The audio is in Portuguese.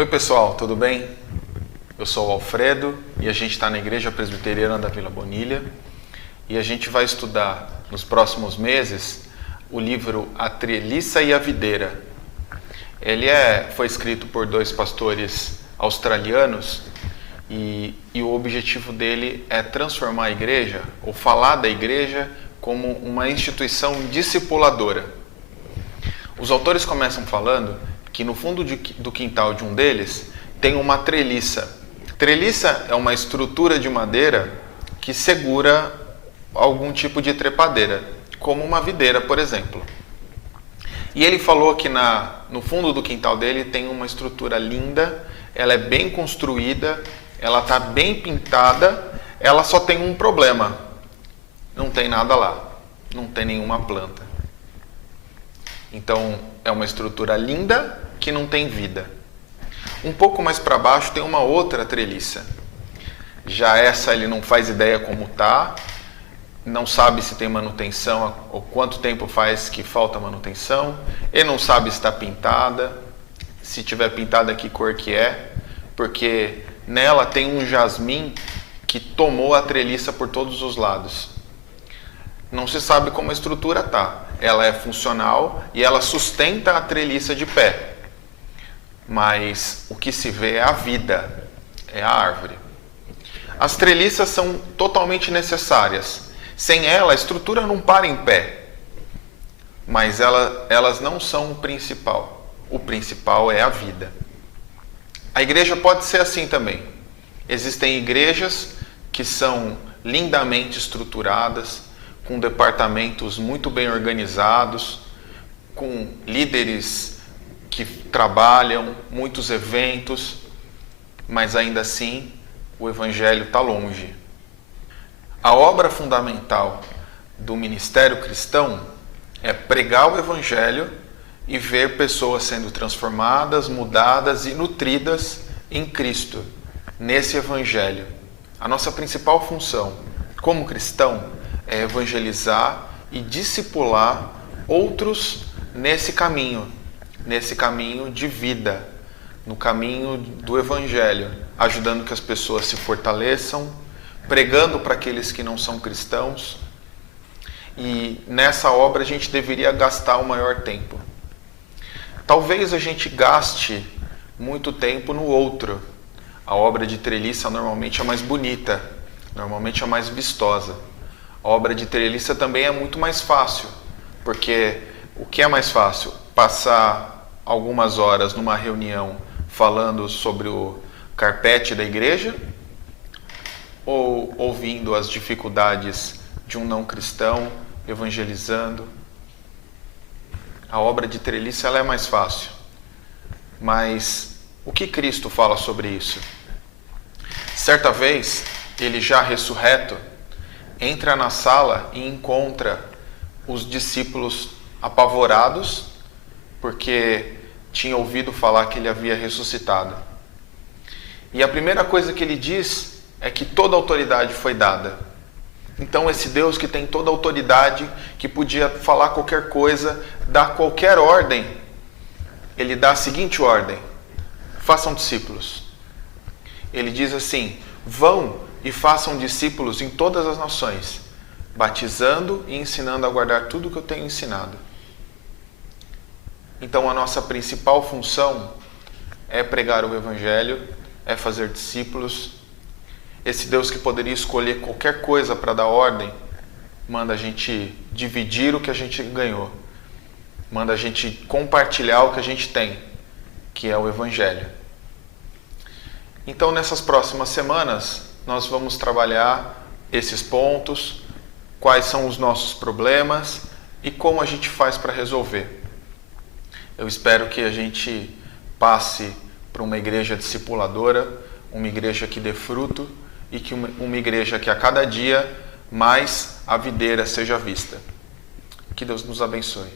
Oi pessoal, tudo bem? Eu sou o Alfredo e a gente está na Igreja Presbiteriana da Vila Bonilha e a gente vai estudar nos próximos meses o livro A Treliça e a Videira. Ele foi escrito por dois pastores australianos e o objetivo dele é transformar a igreja, ou falar da igreja como uma instituição discipuladora. Os autores começam falando que no fundo do quintal de um deles tem uma treliça. Treliça é uma estrutura de madeira que segura algum tipo de trepadeira, como uma videira, por exemplo. E ele falou que no fundo do quintal dele tem uma estrutura linda, ela é bem construída, ela está bem pintada, ela só tem um problema: não tem nada lá, não tem nenhuma planta. Então é uma estrutura linda que não tem vida. Um pouco mais para baixo tem uma outra treliça. Já essa ele não faz ideia como está, não sabe se tem manutenção ou quanto tempo faz que falta manutenção, ele não sabe se está pintada, se tiver pintada que cor que é, porque nela tem um jasmim que tomou a treliça por todos os lados. Não se sabe como a estrutura está. Ela é funcional e ela sustenta a treliça de pé. Mas o que se vê é a vida, é a árvore. As treliças são totalmente necessárias. Sem ela, a estrutura não para em pé. Mas elas não são o principal. O principal é a vida. A igreja pode ser assim também. Existem igrejas que são lindamente estruturadas, com departamentos muito bem organizados, com líderes que trabalham, muitos eventos, mas ainda assim o evangelho está longe. A obra fundamental do ministério cristão é pregar o evangelho e ver pessoas sendo transformadas, mudadas e nutridas em Cristo, nesse evangelho. A nossa principal função como cristão é evangelizar e discipular outros nesse caminho de vida, no caminho do evangelho, ajudando que as pessoas se fortaleçam, pregando para aqueles que não são cristãos. E nessa obra a gente deveria gastar o maior tempo. Talvez a gente gaste muito tempo no outro. A obra de treliça normalmente é mais bonita, normalmente é mais vistosa. A obra de treliça também é muito mais fácil, porque o que é mais fácil? Passar algumas horas numa reunião falando sobre o carpete da igreja ou ouvindo as dificuldades de um não cristão, evangelizando? A obra de treliça ela é mais fácil. Mas o que Cristo fala sobre isso? Certa vez, ele já ressurreto, entra na sala e encontra os discípulos apavorados porque tinha ouvido falar que ele havia ressuscitado. E a primeira coisa que ele diz é que toda autoridade foi dada. Então esse Deus que tem toda autoridade, que podia falar qualquer coisa, dar qualquer ordem, ele dá a seguinte ordem: façam discípulos. Ele diz assim: vão e façam discípulos em todas as nações, batizando e ensinando a guardar tudo o que eu tenho ensinado. Então a nossa principal função é pregar o evangelho, é fazer discípulos. Esse Deus que poderia escolher qualquer coisa para dar ordem, manda a gente dividir o que a gente ganhou, manda a gente compartilhar o que a gente tem, que é o evangelho. Então nessas próximas semanas nós vamos trabalhar esses pontos, quais são os nossos problemas e como a gente faz para resolver. Eu espero que a gente passe para uma igreja discipuladora, uma igreja que dê fruto e que uma igreja que a cada dia mais a videira seja vista. Que Deus nos abençoe.